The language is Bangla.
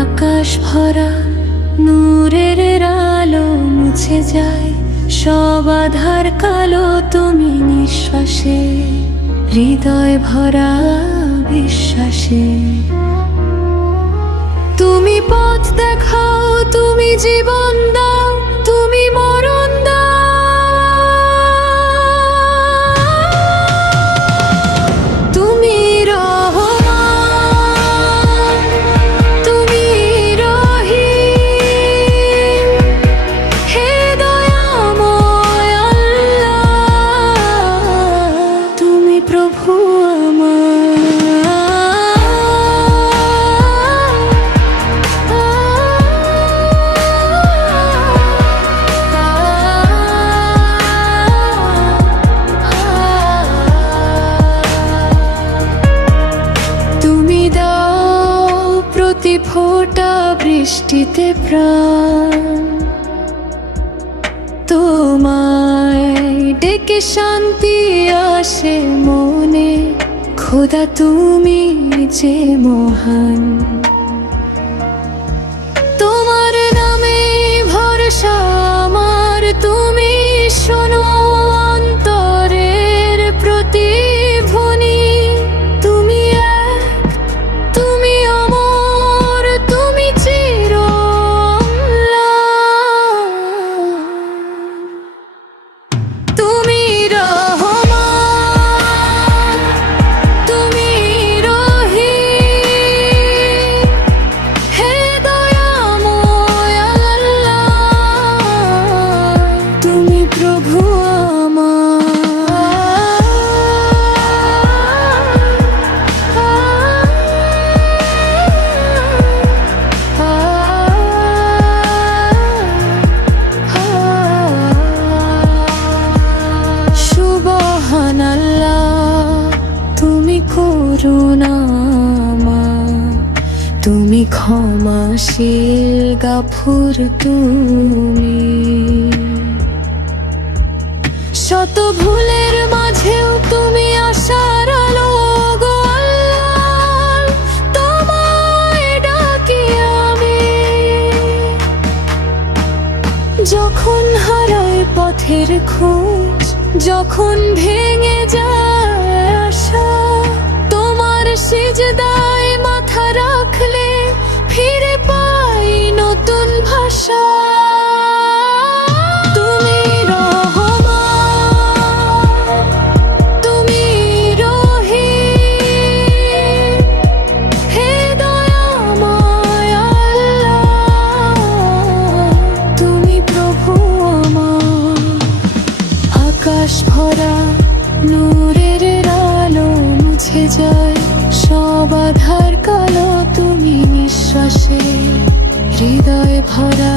আকাশ ভরা নূরের আলো মুছে যায় সব আধার কালো তুমি নিঃশ্বাসে, হৃদয় ভরা বিশ্বাসে। তুমি পথ দেখাও, তুমি জীবন দাও, তুমি মরণ দাও। তুমি রহমান, তুমি রহিম, হে দয়াময় আল্লাহ, তুমি প্রভু আমার। প্রতি ফোঁটা বৃষ্টিতে প্রাণ, তোমায় ডেকে শান্তি আসে মনে। খোদা তুমি যে মহান, তোমার নামে ভরসা আমার। তুমি শোনো অন্তরের প্রতিধ্বনি। তুমি এক, তুমি অমর, তুমি চির অম্লান। তুমি রহমান, তুমি রহিম, হে দয়াময় আল্লাহ, তুমি প্রভু আমার। সুবহানাল্লাহ, তুমি করুণাময়, তুমি ক্ষমাশীল গাফুর। তুমি শত ভুলের মাঝেও তুমি আশার আলো গো আল্লাহ, তোমায় ডাকি আমি। যখন হারায় পথের খোঁজ, যখন ভেঙে যায় আশা, তোমার সিজদায় মাথা রাখলে ফিরে পাই নতুন ভাষা। তুমি রহমান, তুমি রহিম, হে দয়াময় আল্লাহ, তুমি প্রভু আমার। আকাশ ভরা নূরের আলো মুছে যায় সব আধার কালো তুমি নিঃশ্বাসে, হৃদয় ভরা